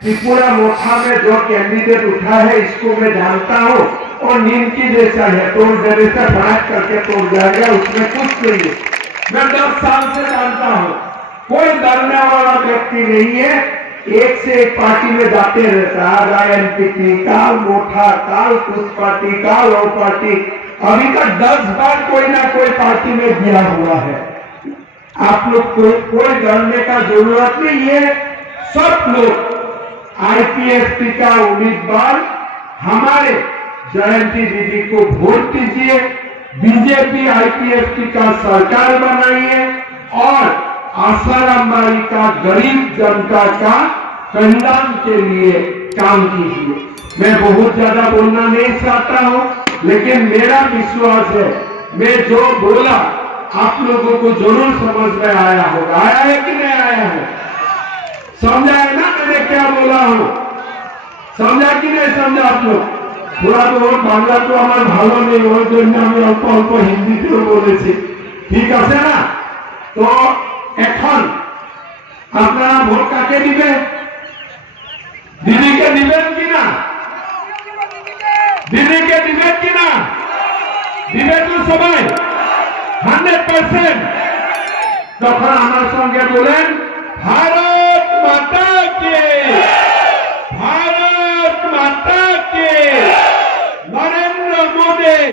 त्रिपुरा मोथा में जो कैंडिडेट उठा है इसको मैं जानता हूँ और नीम की जैसा है, तोड़ देने से बात करके तोड़ जाएगा, उसमें कुछ नहीं है। मैं 10 साल से जानता हूँ, कोई डरने वाला व्यक्ति नहीं है। एक से एक पार्टी में जाते रहता है, रायनपीटी काल मोठा काल कुछ पार्टी काल और पार्टी, अभी तक 10 बार कोई ना कोई पार्टी में दिया हुआ है। आप लोग कोई डरने का जरूरत नहीं है। सब लोग आईपीएसपी का उम्मीदवार हमारे जयंती दीदी को वोट दीजिए, बीजेपी आईपीएसपी का सरकार बनाइए और आसाराम बाई का गरीब जनता का कल्याण के लिए काम कीजिए। मैं बहुत ज्यादा बोलना नहीं चाहता हूं, लेकिन मेरा विश्वास है मैं जो बोला आप लोगों को जरूर समझ में आया होगा। आया है कि नहीं आया है? समझा है ना मैंने क्या बोला हूं? समझा कि नहीं समझा आप लोग? थोड़ा बहुत बांग्ला तो हमारे भालो नहीं हो, जो আমি অল্প অল্প হিন্দিতেও বলেছি, ঠিক আছে না? তো এখন আপনারা ভোট কাকে দিবেন? দিদিকে দিবেন কিনা? দিদিকে দিবেন কিনা? দিবেন তো সবাই 100%। তখন আমার সঙ্গে বলেন ভারত